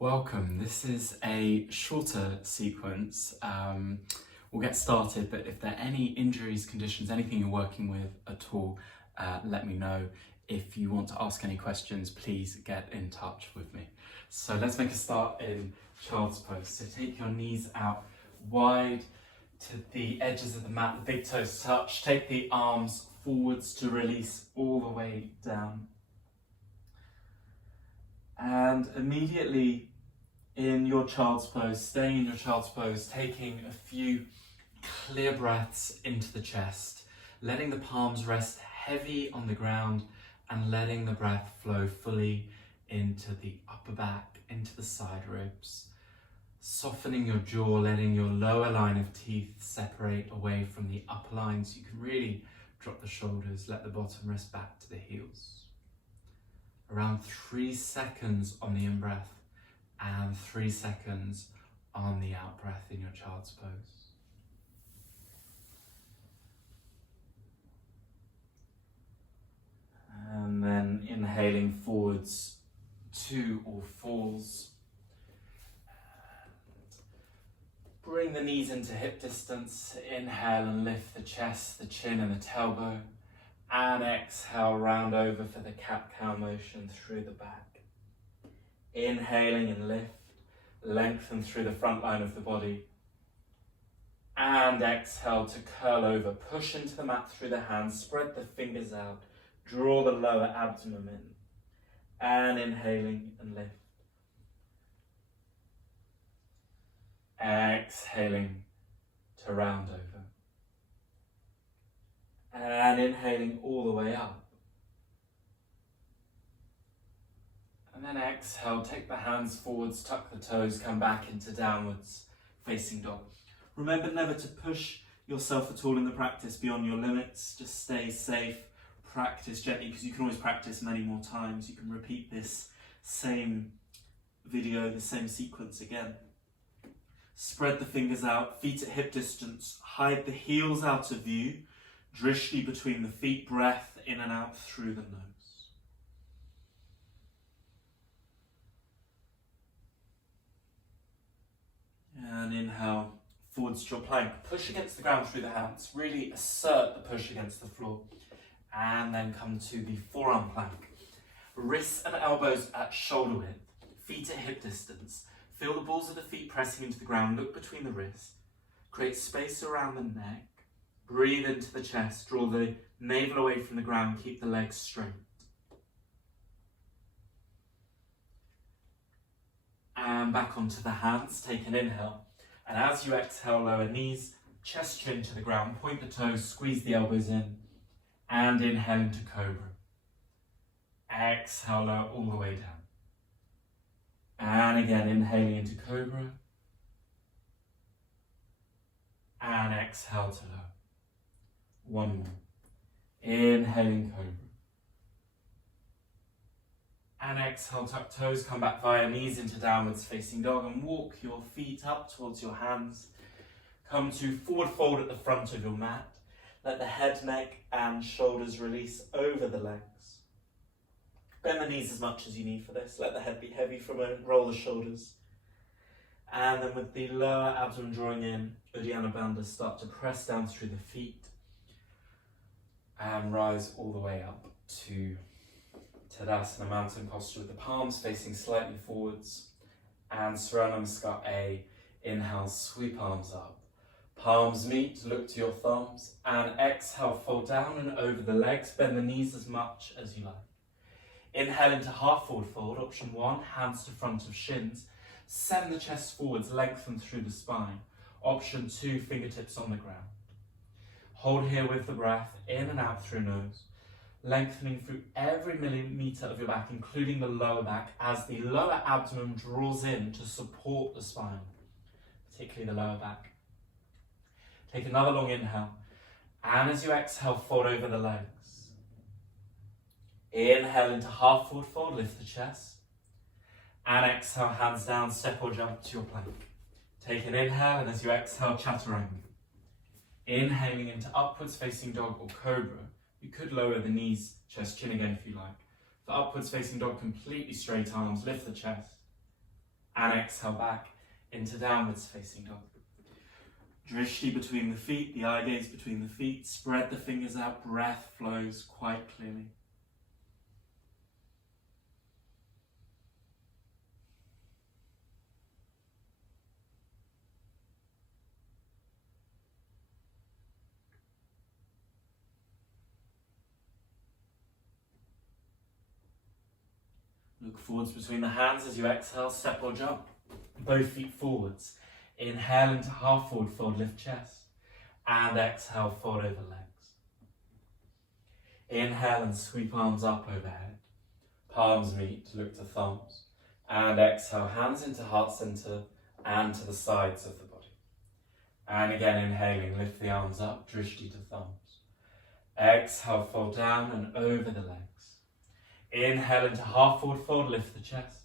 Welcome. This is a shorter sequence. We'll get started, but if there are any injuries, conditions, anything you're working with at all, let me know. If you want to ask any questions, please get in touch with me. So let's make a start in child's pose. So take your knees out wide to the edges of the mat, the big toes touch. Take the arms forwards to release all the way down. And immediately in your child's pose, staying in your child's pose, taking a few clear breaths into the chest, letting the palms rest heavy on the ground and letting the breath flow fully into the upper back, into the side ribs. Softening your jaw, letting your lower line of teeth separate away from the upper line so you can really drop the shoulders, let the bottom rest back to the heels. Around 3 seconds on the in-breath and 3 seconds on the out-breath in your child's pose. And then inhaling forwards, 2 or falls. Bring the knees into hip distance. Inhale and lift the chest, the chin and the tailbone. And exhale, round over for the cat-cow motion through the back. Inhaling and lift, lengthen through the front line of the body. And exhale to curl over, push into the mat through the hands, spread the fingers out, draw the lower abdomen in. And inhaling and lift. Exhaling to round over. And inhaling all the way up. And then exhale, take the hands forwards, tuck the toes, come back into downwards facing dog. Remember never to push yourself at all in the practice beyond your limits. Just stay safe, practice gently, because you can always practice many more times. You can repeat this same video, the same sequence again. Spread the fingers out, feet at hip distance, hide the heels out of view. Drishti between the feet, breath in and out through the nose. And inhale, forwards to your plank. Push against the ground through the hands. Really assert the push against the floor. And then come to the forearm plank. Wrists and elbows at shoulder width. Feet at hip distance. Feel the balls of the feet pressing into the ground. Look between the wrists. Create space around the neck. Breathe into the chest, draw the navel away from the ground, keep the legs straight. And back onto the hands, take an inhale. And as you exhale, lower knees, chest chin to the ground, point the toes, squeeze the elbows in, and inhale into cobra. Exhale, lower all the way down. And again, inhaling into cobra. And exhale to lower. One more. Inhaling cobra. And exhale, tuck toes, come back via knees into downwards facing dog and walk your feet up towards your hands. Come to forward fold at the front of your mat. Let the head, neck and shoulders release over the legs. Bend the knees as much as you need for this. Let the head be heavy for a moment, roll the shoulders. And then with the lower abdomen drawing in, Uddiyana Bandha, start to press down through the feet. And rise all the way up to Tadasana, mountain posture with the palms facing slightly forwards. And Surya Namaskar A, inhale, sweep arms up. Palms meet, look to your thumbs. And exhale, fold down and over the legs, bend the knees as much as you like. Inhale into half forward fold, option 1, hands to front of shins. Send the chest forwards, lengthen through the spine. Option 2, fingertips on the ground. Hold here with the breath, in and out through nose, lengthening through every millimeter of your back, including the lower back, as the lower abdomen draws in to support the spine, particularly the lower back. Take another long inhale, and as you exhale, fold over the legs. Inhale into half forward fold, lift the chest, and exhale, hands down, step or jump to your plank. Take an inhale, and as you exhale, chaturanga. Inhaling into upwards facing dog or cobra. You could lower the knees, chest, chin again if you like. For upwards facing dog, completely straight arms, lift the chest. and exhale back into downwards facing dog. Drishti between the feet, the eye gaze between the feet, spread the fingers out, breath flows quite clearly. Look forwards between the hands as you exhale, step or jump. Both feet forwards. Inhale into half forward fold, lift chest. And exhale, fold over legs. Inhale and sweep arms up overhead. Palms meet, look to thumbs. And exhale, hands into heart center and to the sides of the body. And again, inhaling, lift the arms up, drishti to thumbs. Exhale, fold down and over the legs. Inhale into half forward fold, lift the chest.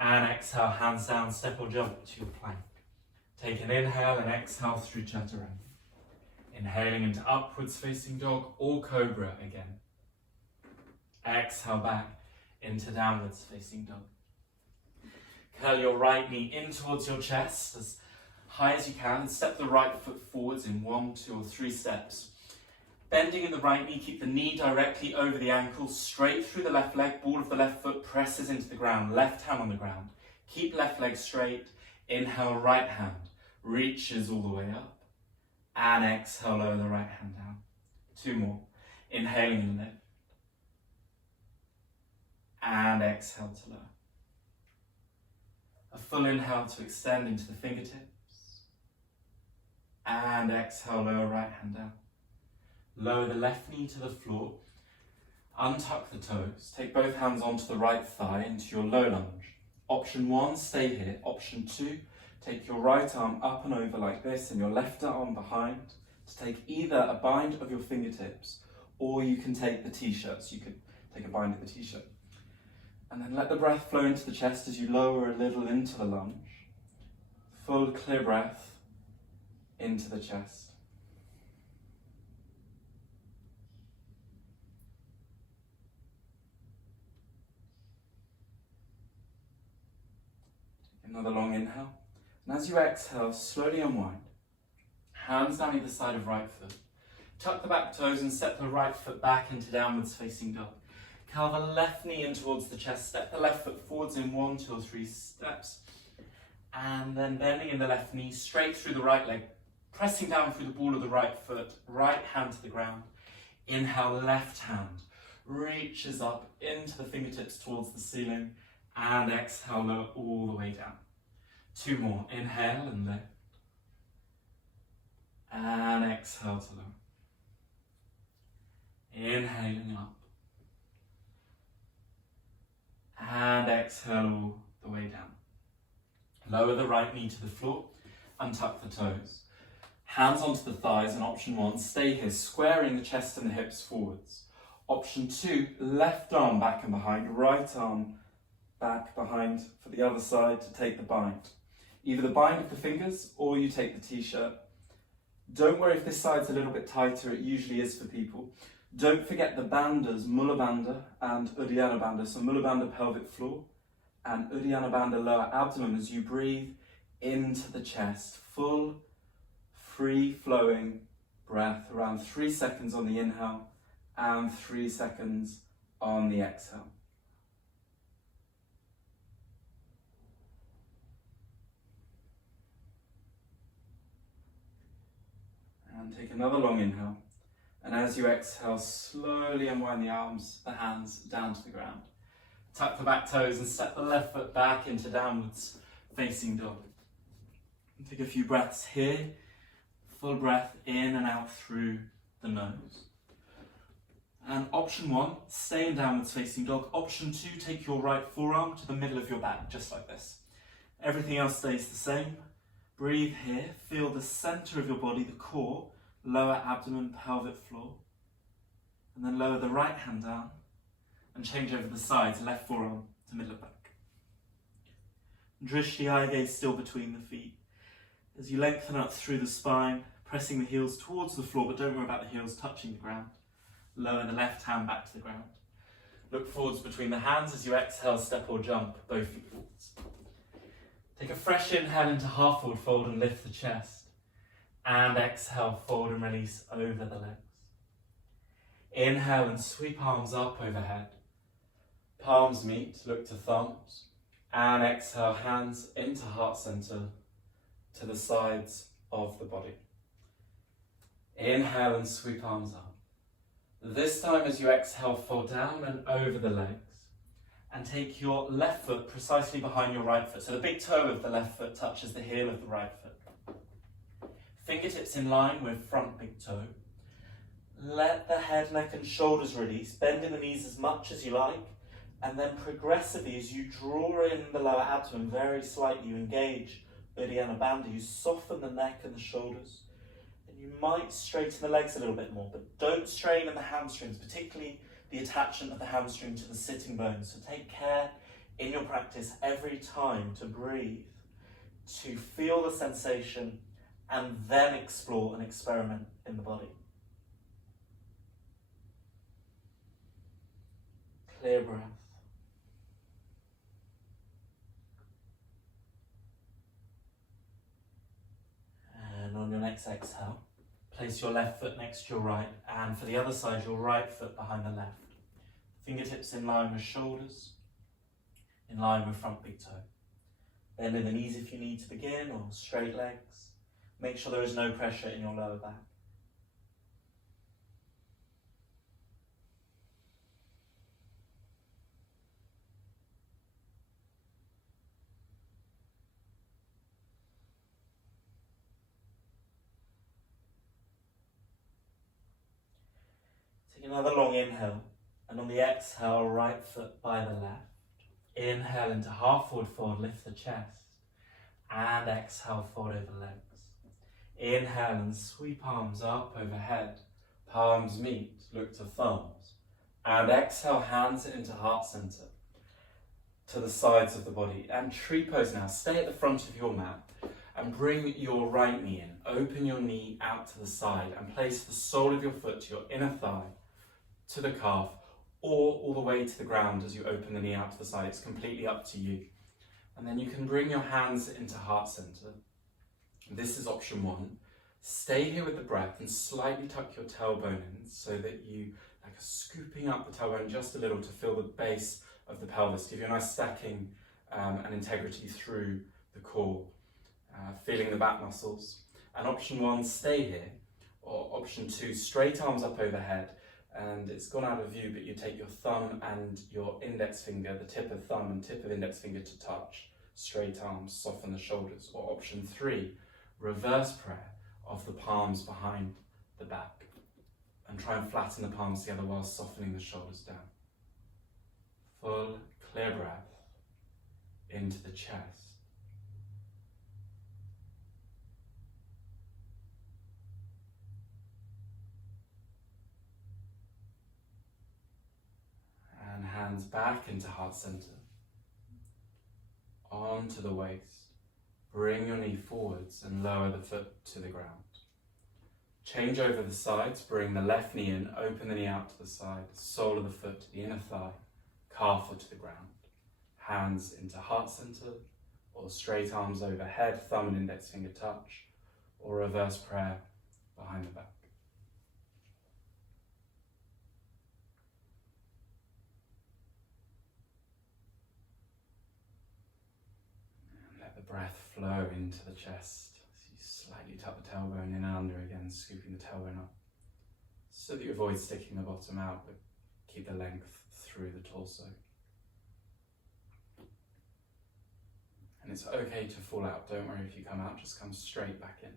And exhale, hands down, step or jump to your plank. Take an inhale and exhale through chaturanga. Inhaling into upwards facing dog or cobra again. Exhale back into downwards facing dog. Curl your right knee in towards your chest as high as you can and step the right foot forwards in 1, 2 or 3 steps. Bending in the right knee, keep the knee directly over the ankle, straight through the left leg, ball of the left foot presses into the ground, left hand on the ground. Keep left leg straight, inhale right hand, reaches all the way up, and exhale, lower the right hand down. 2 more, inhaling and lift, and exhale to lower. A full inhale to extend into the fingertips, and exhale, lower right hand down. Lower the left knee to the floor, untuck the toes, take both hands onto the right thigh into your low lunge. Option 1, stay here. Option 2, take your right arm up and over like this and your left arm behind to take either a bind of your fingertips or you can take the t-shirt, so you could take a bind of the t-shirt. And then let the breath flow into the chest as you lower a little into the lunge. Full clear breath into the chest. Another long inhale. And as you exhale, slowly unwind. Hands down either side of right foot. Tuck the back toes and step the right foot back into downwards facing dog. Curl the left knee in towards the chest. Step the left foot forwards in 1, 2 or 3 steps. And then bending in the left knee, straight through the right leg. Pressing down through the ball of the right foot. Right hand to the ground. Inhale, left hand reaches up into the fingertips towards the ceiling. And exhale, lower all the way down. 2 more. Inhale and lift. And exhale to lower. Inhaling up. And exhale all the way down. Lower the right knee to the floor. Untuck the toes. Hands onto the thighs and option 1, stay here, squaring the chest and the hips forwards. Option 2, left arm back and behind, right arm back behind for the other side to take the bind. Either the bind of the fingers or you take the t-shirt. Don't worry if this side's a little bit tighter, it usually is for people. Don't forget the bandhas, Mula Bandha and Uddiyana Bandha. So Mula Bandha pelvic floor and Uddiyana Bandha lower abdomen as you breathe into the chest. Full, free flowing breath, around 3 seconds on the inhale and 3 seconds on the exhale. And take another long inhale. And as you exhale, slowly unwind the arms, the hands down to the ground. Tuck the back toes and step the left foot back into downwards facing dog. And take a few breaths here. Full breath in and out through the nose. And option 1, stay in downwards facing dog. Option 2, take your right forearm to the middle of your back, just like this. Everything else stays the same. Breathe here, feel the center of your body, the core, lower abdomen, pelvic floor. And then lower the right hand down and change over the sides, left forearm to middle of back. Drishti, eye gaze still between the feet. As you lengthen up through the spine, pressing the heels towards the floor, but don't worry about the heels touching the ground. Lower the left hand back to the ground. Look forwards between the hands as you exhale, step or jump, both feet forwards. Take a fresh inhale into half forward fold and lift the chest. And exhale, fold and release over the legs. Inhale and sweep arms up overhead. Palms meet, look to thumbs. And exhale, hands into heart center to the sides of the body. Inhale and sweep arms up. This time as you exhale, fold down and over the legs. And take your left foot precisely behind your right foot. So the big toe of the left foot touches the heel of the right foot. Fingertips in line with front big toe. Let the head, neck and shoulders release. Bending the knees as much as you like. And then progressively, as you draw in the lower abdomen very slightly, you engage Uddiyana Bandha. You soften the neck and the shoulders. And you might straighten the legs a little bit more, but don't strain in the hamstrings, particularly the attachment of the hamstring to the sitting bones. So take care in your practice every time to breathe, to feel the sensation, and then explore and experiment in the body. Clear breath. And on your next exhale, place your left foot next to your right, and for the other side, your right foot behind the left. Fingertips in line with shoulders, in line with front big toe. Bend in the knees if you need to begin, or straight legs. Make sure there is no pressure in your lower back. Take another long inhale, and on the exhale, right foot by the left. Inhale into half forward fold, lift the chest, and exhale, fold over legs. Inhale and sweep arms up overhead, palms meet, look to thumbs, and exhale, hands into heart center, to the sides of the body. And tree pose now. Stay at the front of your mat and bring your right knee in. Open your knee out to the side and place the sole of your foot to your inner thigh, to the calf, or all the way to the ground as you open the knee out to the side. It's completely up to you. And then you can bring your hands into heart center. This is option one. Stay here with the breath and slightly tuck your tailbone in so that you are scooping up the tailbone just a little to feel the base of the pelvis. Give you a nice stacking and integrity through the core, feeling the back muscles. And option one, stay here. Or option two, straight arms up overhead. And it's gone out of view, but you take your thumb and your index finger, the tip of thumb and tip of index finger to touch. Straight arms, soften the shoulders. Or option three, reverse prayer of the palms behind the back. And try and flatten the palms together while softening the shoulders down. Full, clear breath into the chest. And hands back into heart center. Onto the waist. Bring your knee forwards and lower the foot to the ground. Change over the sides. Bring the left knee in. Open the knee out to the side. Sole of the foot to the inner thigh. Calf foot to the ground. Hands into heart center. Or straight arms overhead. Thumb and index finger touch. Or reverse prayer behind the back. Breath flow into the chest. So you slightly tuck the tailbone in and under again, scooping the tailbone up. So that you avoid sticking the bottom out, but keep the length through the torso. And it's okay to fall out. Don't worry if you come out, just come straight back in.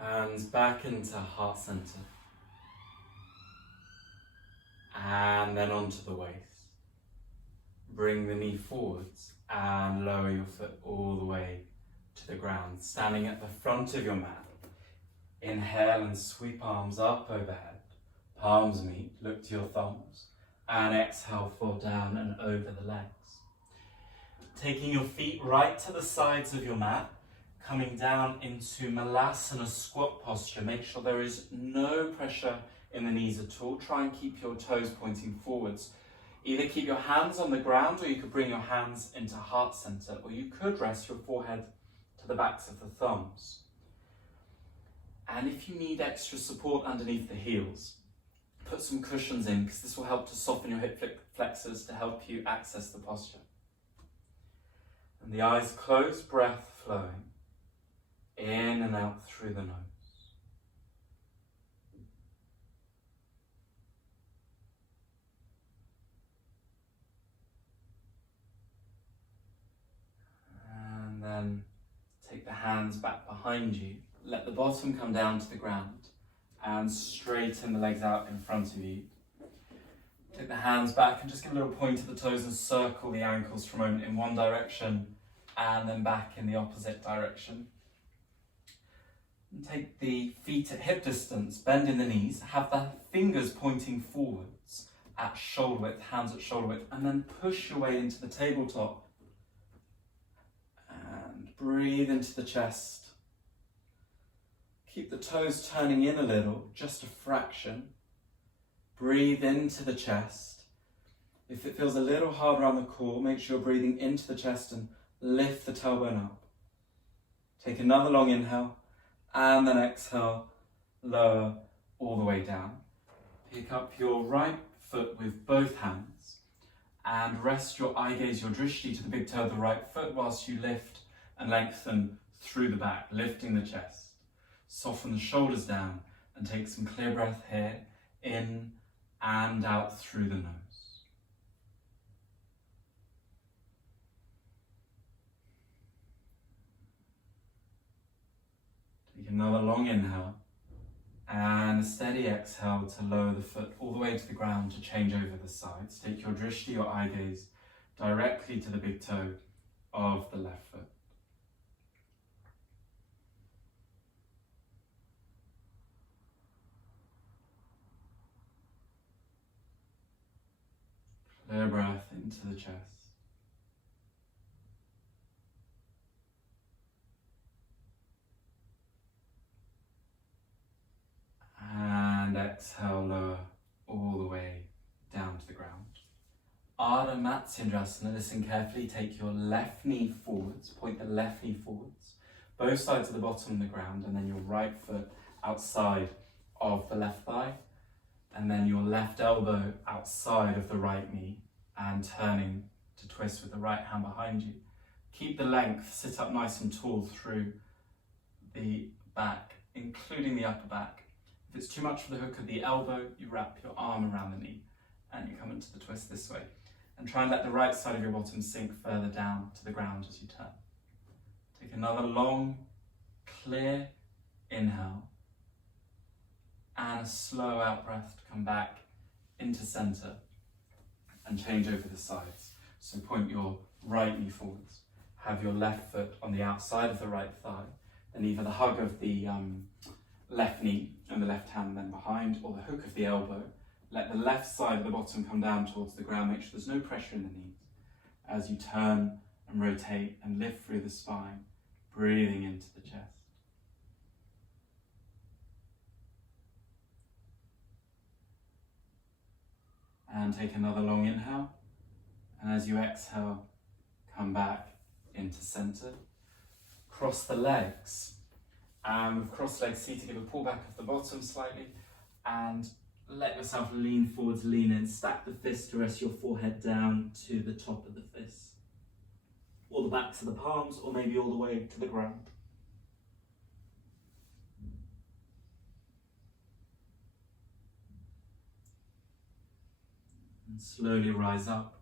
Hands back into heart center. And then onto the waist. Bring the knee forwards and lower your foot all the way to the ground, standing at the front of your mat. Inhale and sweep arms up overhead. Palms meet, look to your thumbs. And exhale, fall down and over the legs. Taking your feet right to the sides of your mat, coming down into Malasana squat posture. Make sure there is no pressure in the knees at all. Try and keep your toes pointing forwards. Either keep your hands on the ground, or you could bring your hands into heart center, or you could rest your forehead to the backs of the thumbs. And if you need extra support underneath the heels, put some cushions in, because this will help to soften your hip flexors to help you access the posture. And the eyes closed, breath flowing in and out through the nose. And then take the hands back behind you. Let the bottom come down to the ground and straighten the legs out in front of you. Take the hands back and just give a little point to the toes and circle the ankles for a moment in one direction and then back in the opposite direction. And take the feet at hip distance, bend in the knees, have the fingers pointing forwards at shoulder width, hands at shoulder width, and then push your way into the tabletop. And breathe into the chest. Keep the toes turning in a little, just a fraction. Breathe into the chest. If it feels a little hard around the core, make sure you're breathing into the chest and lift the tailbone up. Take another long inhale and then exhale, lower all the way down. Pick up your right foot with both hands and rest your eye gaze, your drishti, to the big toe of the right foot whilst you lift and lengthen through the back, lifting the chest. Soften the shoulders down and take some clear breath here, in and out through the nose. Take another long inhale and a steady exhale to lower the foot all the way to the ground to change over the sides. Take your drishti, your eye gaze, directly to the big toe of the left foot. Clear breath into the chest. And exhale, lower all the way down to the ground. Ardha Matsyendrasana, listen carefully, take your left knee forwards, point the left knee forwards, both sides of the bottom of the ground, and then your right foot outside of the left thigh, and then your left elbow outside of the right knee, and turning to twist with the right hand behind you. Keep the length, sit up nice and tall through the back, including the upper back. If it's too much for the hook of the elbow, you wrap your arm around the knee and you come into the twist this way. And try and let the right side of your bottom sink further down to the ground as you turn. Take another long, clear inhale and a slow out breath to come back into center and change over the sides. So point your right knee forwards. Have your left foot on the outside of the right thigh, and either the hug of the left knee and the left hand then behind, or the hook of the elbow. Let the left side of the bottom come down towards the ground. Make sure there's no pressure in the knees as you turn and rotate and lift through the spine, breathing into the chest. And take another long inhale, and as you exhale, come back into center. Cross the legs, and with crossed legs seated, give a pull back of the bottom slightly, and let yourself lean forwards, lean in, stack the fists to rest your forehead down to the top of the fists, or the backs of the palms, or maybe all the way to the ground. And slowly rise up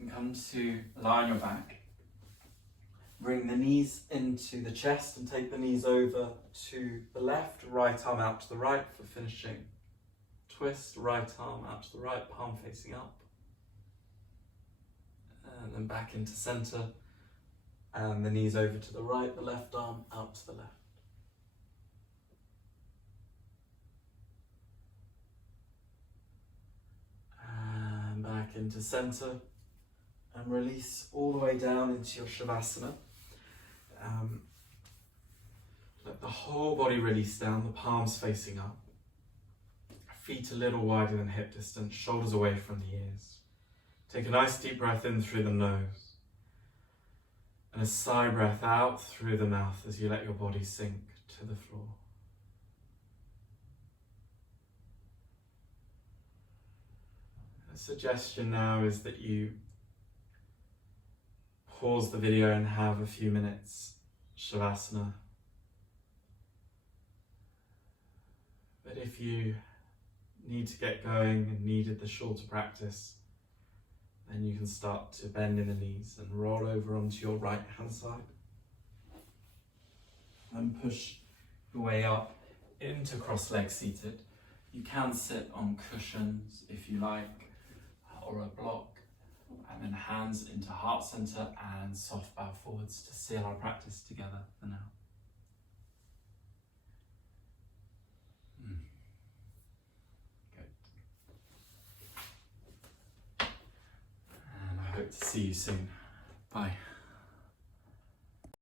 and come to lie on your back. Bring the knees into the chest and take the knees over to the left, right arm out to the right for finishing. Twist, right arm out to the right, palm facing up. And then back into center. And the knees over to the right, the left arm out to the left. And back into center. And release all the way down into your Shavasana. Let the whole body release down, the palms facing up. Feet a little wider than hip distance, shoulders away from the ears. Take a nice deep breath in through the nose and a sigh breath out through the mouth as you let your body sink to the floor. A suggestion now is that you pause the video and have a few minutes Shavasana. But if you need to get going and needed the shorter practice, then you can start to bend in the knees and roll over onto your right hand side and push your way up into cross-leg seated. You can sit on cushions if you like, or a block, and then hands into heart center and soft bow forwards to seal our practice together for now. Good. And I hope to see you soon. Bye.